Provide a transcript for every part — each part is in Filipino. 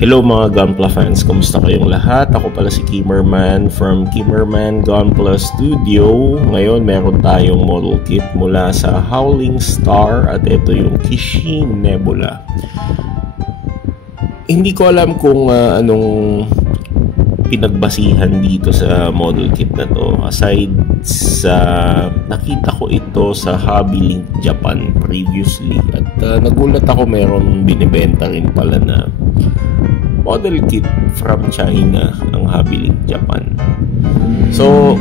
Hello mga Gunpla fans, kumusta kayong lahat? Ako pala si Kimmerman from Kimmerman Gunpla Studio. Ngayon meron tayong model kit mula sa Howling Star at ito yung Kishin Nebula. Hindi ko alam kung anong pinagbasihan dito sa model kit na to. Aside sa nakita ko ito sa Hobby Link Japan previously at nagulat ako meron binibenta rin pala na model kit from China ang Hobby Link Japan. So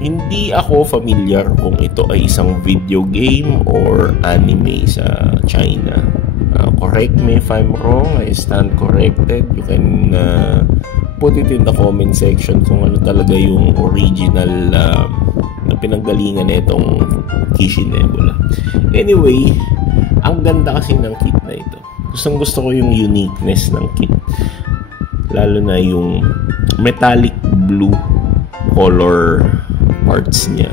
hindi ako familiar kung ito ay isang video game or anime sa China. Correct me if I'm wrong. I stand corrected. You can put it in the comment section kung ano talaga yung original na pinanggalingan nitong Kishin Nebula. Anyway, ang ganda kasi ng kit na ito. Gusto ko yung uniqueness ng kit. Lalo na yung metallic blue color parts niya.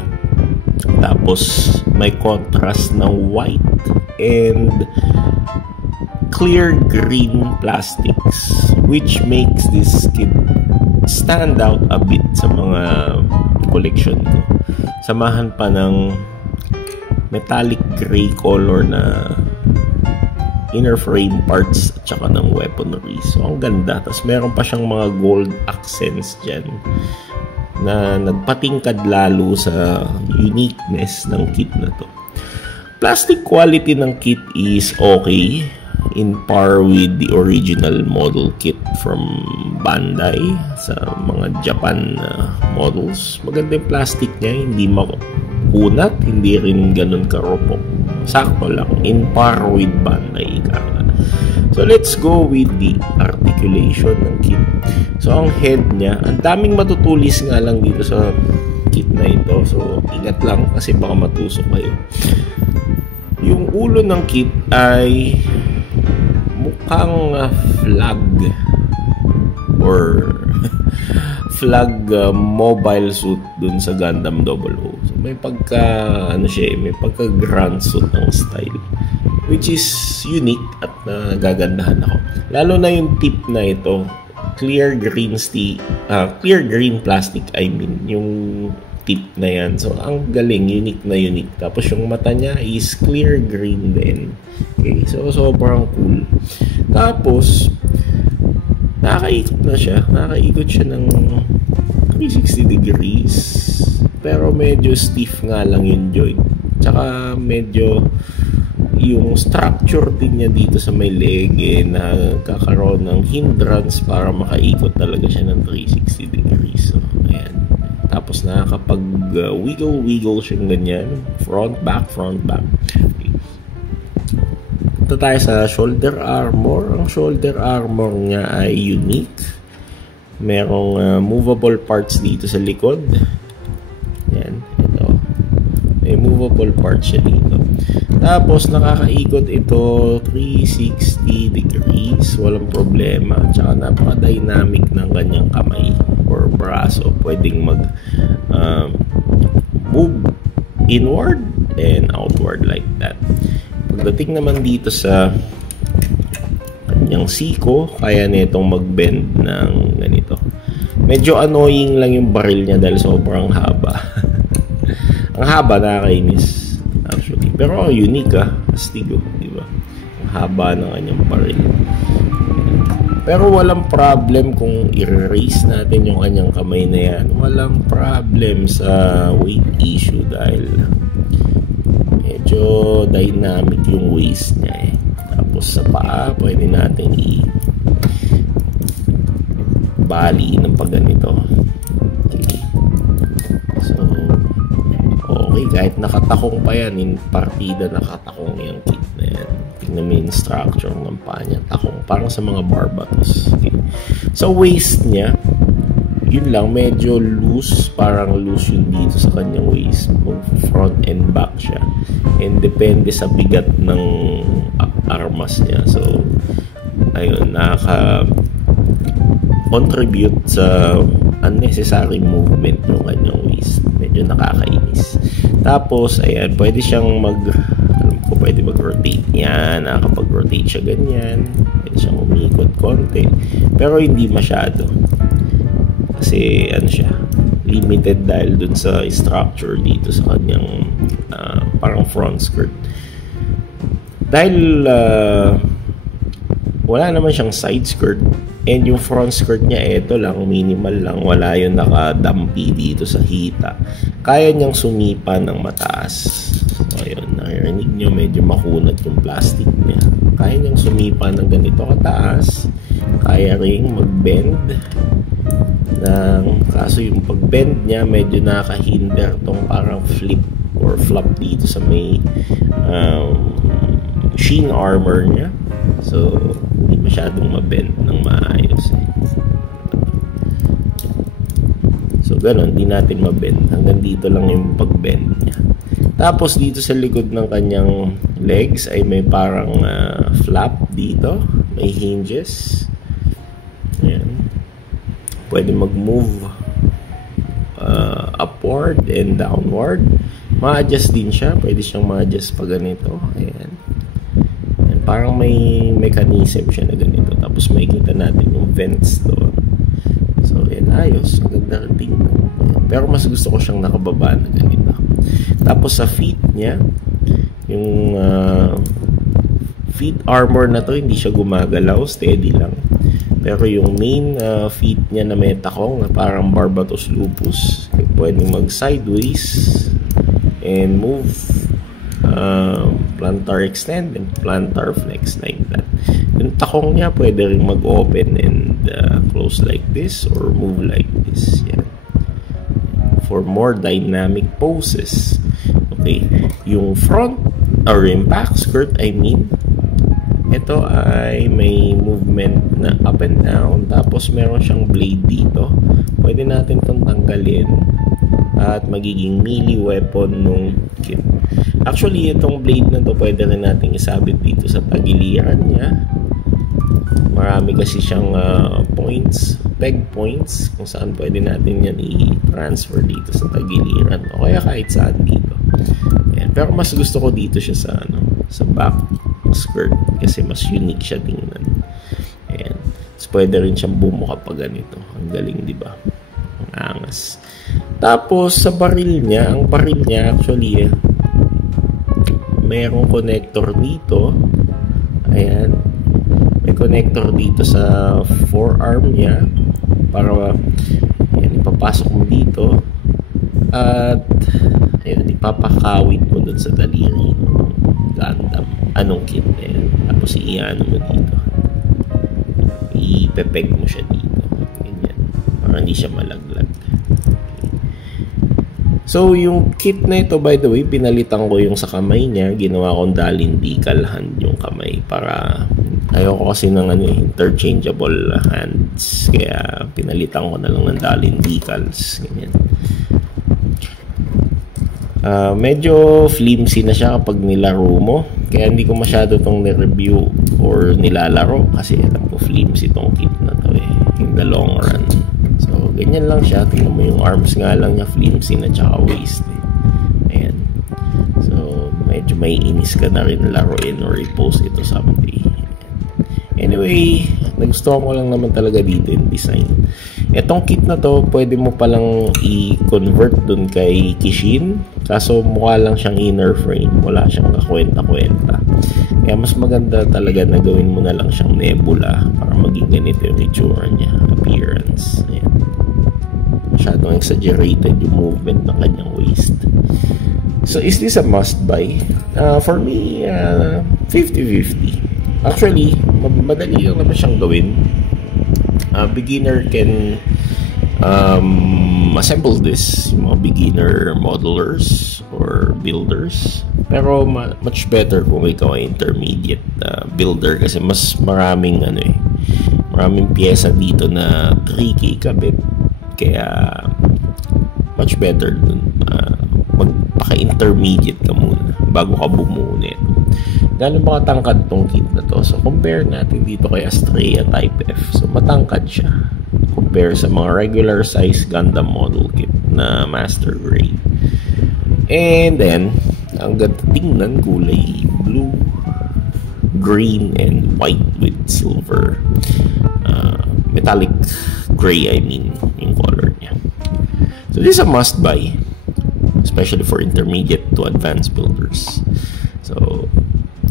Tapos may contrast ng white and clear green plastics, which makes this kit stand out a bit sa mga collection ko. Samahan pa ng metallic gray color na inner frame parts at saka ng weaponry. So ang ganda. Tapos meron pa siyang mga gold accents dyan na nagpatingkad lalo sa uniqueness ng kit na to. Plastic quality ng kit is okay, in par with the original model kit from Bandai sa mga Japan models. Maganda yung plastic niya, hindi makunat, hindi rin ganun karupok. Sakto lang, in par with Bandai. So let's go with the articulation ng kit. So ang head niya, ang daming matutulis nga lang dito sa kit na ito. So ingat lang kasi baka matusok kayo. Yung ulo ng kit ay mukhang flag or flag mobile suit dun sa Gundam 00. So may pagka may pagka grand suit ng style, which is unique at nagagandahan ako. Lalo na yung tip na ito, clear green plastic, yung tip na yan. So ang galing, unique na unique. Tapos yung mata niya is clear green din. Okay, so sobrang cool. Tapos nakakaikot siya ng 360 degrees, pero medyo stiff nga lang yung joint. Tsaka medyo yung structure din niya dito sa may leg na kakaroon ng hindrance para makaikot talaga siya ng 360 degrees. So ayan. Tapos nakakapag wiggle siya ganyan, front back. Okay. Ito tayo sa shoulder armor. Ang shoulder armor niya ay unique. Merong movable parts dito sa likod. Yan, ito. May movable parts siya dito. Tapos nakakaikot ito 360 degrees, walang problema. Tsaka napaka-dynamic ng kanyang kamay or braso. Pwedeng mag move inward and outward like that. Pagdating naman dito sa kanyang siko, kaya nitong mag-bend ng ganito. Medyo annoying lang yung baril niya dahil sobrang haba. Ang haba, nakakainis actually. Pero unique astigo, di ba? Ang haba ng kanyang baril. Pero walang problem kung i-erase natin yung kanyang kamay na yan. Walang problem sa weight issue dahil medyo dynamic yung waist niya eh. Tapos sa paa, pwede natin i-bali ng pagganito. Okay. So, okay, kahit nakatakong pa yan, in partida nakatakong yung kit na yan. Tingnan mo yung structure ng paa niya, takong, parang sa mga barbatos. Okay. Sa waist niya, yun lang, medyo loose, parang loose yun dito sa kanyang waist. Front and back siya. And depende sa bigat ng armas niya. So, ayun, nakaka-contribute sa unnecessary movement yung kanyang waist. Medyo nakakainis. Tapos, ayan, pwede siyang pwede mag-rotate yan. Nakakapag-rotate siya ganyan. Pwede siyang umikot konti. Pero hindi masyado. Kasi ano siya, limited dahil dun sa structure dito sa kanyang parang front skirt. Dahil wala naman siyang side skirt, and yung front skirt niya eto lang, minimal lang, wala yung nakadampi dito sa hita. Kaya niyang sumipa ng mataas. So ayun, narinig nyo, medyo makunat yung plastic niya. Kaya niyang sumipa ng ganito kataas. Kaya ring mag-bend kaso yung pag-bend niya medyo nakahinder tong parang flip or flop dito sa may sheen armor niya. So hindi masyadong mabend ng maayos So ganun, hindi natin mabend, hanggang dito lang yung pag-bend niya. Tapos dito sa likod ng kanyang legs ay may parang flap dito, may hinges. Ayan. Pwede mag-move upward and downward. Ma-adjust din siya. Pwede siyang ma-adjust pa ganito. Ayan. Ayan. Parang may mechanism siya na ganito. Tapos makikita natin yung vents doon. So, ayan. Ayos. Ang ganda rin tingnan. Pero mas gusto ko siyang nakababa na ganito. Tapos sa feet niya, yung feet armor na to, hindi siya gumagalaw. Steady lang. Pero yung main feet niya na may takong na parang Barbatos Lupus, pwedeng mag sideways and move, plantar extend and plantar flex like that. Yung takong niya pwede rin mag open and close like this or move like this. Yan. For more dynamic poses. Okay, yung front or yung back skirt, I mean, ito ay may movement na up and down. Tapos meron siyang blade dito. Pwede natin itong tanggalin at magiging melee weapon nung kit. Actually, itong blade na to pwede rin natin isabit dito sa tagiliran niya. Marami kasi siyang points, peg points, kung saan pwede natin yan i-transfer dito sa tagiliran o kaya kahit saan dito. Ayan. Pero mas gusto ko dito siya sa sa back skirt kasi mas unique siya tingnan. Ayan. So, pwede rin siyang bumuka pa ganito. Ang galing, di ba? Ang angas. Tapos sa baril niya, ang baril niya actually mayroong connector dito. Ayan. May connector dito sa forearm niya para ayan, ipapasok mo dito at ayan, ipapakawit mo dun sa daliri Gundam. Anong kit na yan. Tapos iano mo dito. Ipepeg mo siya dito. Ganyan. Para hindi siya malaglag. So, yung kit na ito, by the way, pinalitan ko yung sa kamay niya. Ginawa kong Dalin decal hand yung kamay para ayoko kasi ng interchangeable hands. Kaya pinalitan ko na lang ng Dalin decals. Ganyan. Medyo flimsy na siya kapag nilaro mo. Kaya hindi ko masyado itong nireview or nilalaro kasi alam ko flimsy itong kit na to in the long run. So, ganyan lang siya. Tingnan mo yung arms nga lang niya, flimsy na tsaka waist. Ayan. So, medyo may inis ka na rin laruin or i-post ito someday. Anyway, nagustuhan ko lang naman talaga dito yung design. Etong kit na to, pwede mo palang i-convert dun kay Kishin. Kaso mukha lang siyang inner frame. Wala siyang kakwenta-kwenta. Kaya mas maganda talaga na gawin mo na lang siyang nebula para maging ganito yung itsura niya. Appearance. Ayan. Masyadong exaggerated yung movement ng kanyang waist. So, is this a must buy? For me, 50-50. Actually, madali lang naman siyang gawin. Beginner can assemble this, yung mga beginner modelers or builders. Pero much better kung ikaw ay intermediate builder kasi mas maraming maraming pyesa dito na tricky kabit. Kaya much better dun magpaka-intermediate ka muna bago ka bumuo nito. Gano'n ba katangkad tong kit na to? So, compare natin dito kay Astrea Type F. So, matangkad siya. Compare sa mga regular size Gundam model kit na master grade. And then, ang ganda tingnan, kulay blue. green and white with silver. Metallic gray, I mean, yung color niya. So this is a must buy, especially for intermediate to advanced builders. So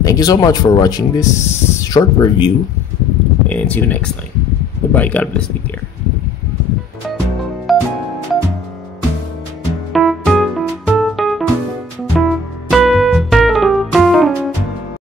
thank you so much for watching this short review, and see you next time. Goodbye. God bless. Take care.